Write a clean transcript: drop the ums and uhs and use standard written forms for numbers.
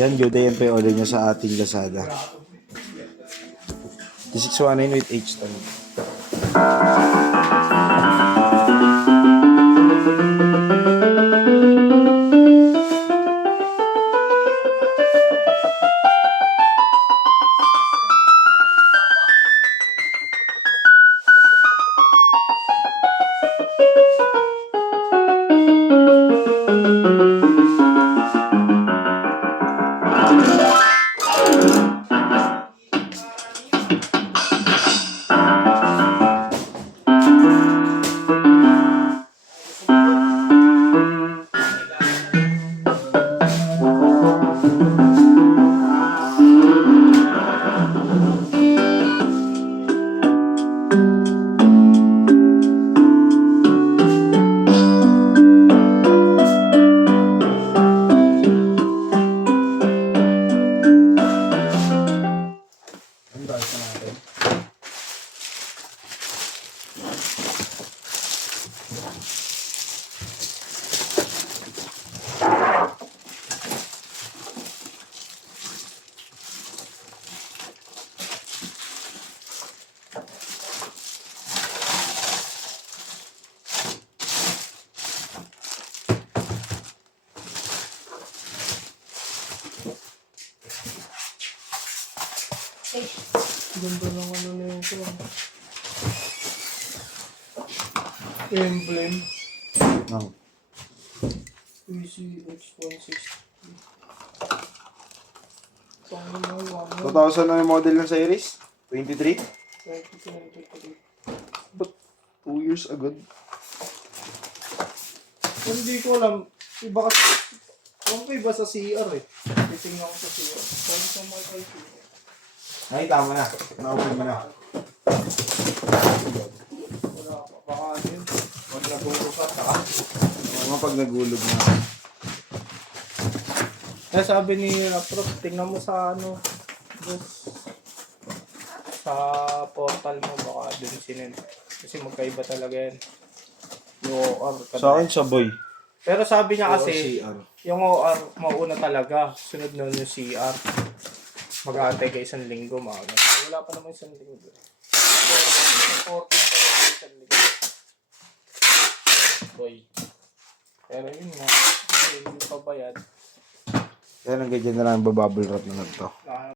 Yan, Yoda, yan pa yung order niya sa ating Lazada. T619 with H-stand. Ganda lang ano na yun ito. Emblem. Oh. PCX160. Pang naman 2,000 na yung model ng series? 23? 2023. But 2 years agad. Hindi ko alam. Iba kasi. Kung iba sa CR eh. Titingnan ko sa CR. Kung sa mga CR. Ay, tama na. Na-open mo na. Wala pa. Baka ano yun. Pag nagulog ka, mga pag nagulog na. Kaya sabi ni Prof, tingnan mo sa ano. Sa portal mo baka dun sinend. Kasi magkaiba talaga yan. Yung OR. Sa akin, sabay. Pero sabi niya kasi, CR. yung OR mauna talaga. Sunod na yung CR. Mag-aantay ka isang linggo, maaga. Wala pa naman isang linggo. 14 pa naman isang linggo. Boy. Pero yun nga, hindi pa bayad. Kaya nang ganyan na lang babubble wrap na to.